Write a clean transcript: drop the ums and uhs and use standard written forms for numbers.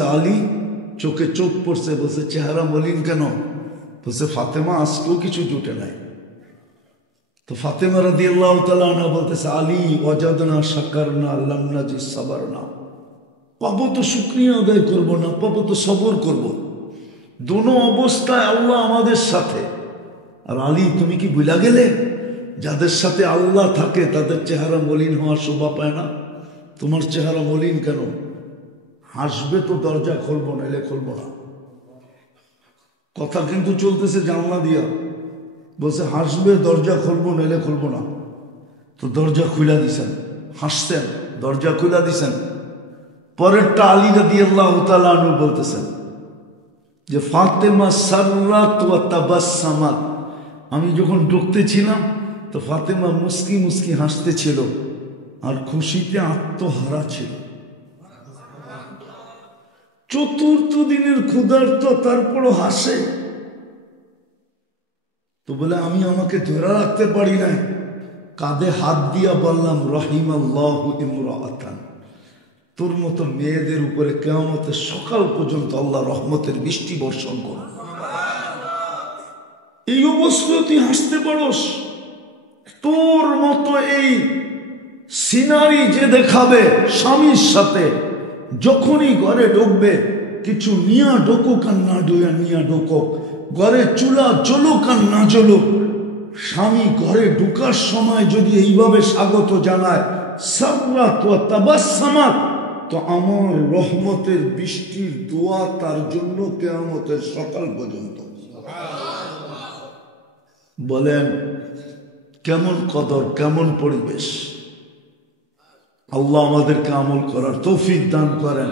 বলছে আলী, চোখে চোখ পড়ছে, বলছে চেহারা মলিন কেন? বলছে ফাতেমা আজকেও কিছু জুটে নাই। তো ফাতেমা রাদিয়াল্লাহু তাআলা আনহা বলতেছে আলী ওয়াজাদনা শাকারনা লাম নাজিদ সাবারনা, পাবো তো শুকরিয়া আদায় করবো না, পাবো তো সবর করবো। দোনো অবস্থায় আল্লাহ আমাদের সাথে। আর আলী তুমি কি ভুলা গেলে যাদের সাথে আল্লাহ থাকে তাদের চেহারা মলিন হওয়ার শোভা পায় না? তোমার চেহারা মলিন কেন? হাসবে তো দরজা খুলবো না, এলে খুলবো না। কথা কিন্তু চলতেছে জানলা দিয়া, বলছে হাসবে দরজা খুলবো না, এলে খুলবো না। তো দরজা খুলা দিছেন, হাসতেন, দরজা খুলা দিছেন। পরেরটা আলী রাদিয়াল্লাহু তাআলা আনহু বলতেছেন যে ফাতেমা সাররাত ওয়া তাবাসসামাত, আমি যখন ঢুকতেছিলাম তো ফাতেমা মুস্কি মুস্কি হাসতেছিল আর খুশিতে আত্মহারা ছিল। চতুর্থ দিনের ক্ষুধার্ত, তারপরও হাসে। তো বলে আমি আমাকে ধরে রাখতে পারি নাই, কাঁধে হাত দিয়া বললাম রহিমাল্লাহু ইমরাআতান, তোর মতো মেয়েদের উপরে কিয়ামতের সকাল পর্যন্ত আল্লাহ রহমতের বৃষ্টি বর্ষণ করো। এই অবস্থায় তুই হাসতে পারস? তোর মতো এই সিনারি যে দেখাবে স্বামীর সাথে, যখনই ঘরে ঢুকবে কিছু নিয়া ঢোকুক আর না নিয়া ঢোকুক, ঘরে চুলা জ্বলুক আর না জ্বলুক, স্বামী ঘরে ঢুকার সময় যদি এইভাবে স্বাগত জানায় সাররাত ওয়া তাবাসসামাত, তো আমার রহমতের বৃষ্টির দোয়া তার জন্য কিয়ামতের সকাল পর্যন্ত। বলেন কেমন কদর, কেমন পরিবেশ! আল্লাহ আমাদেরকে আমল করার তৌফিক দান করেন।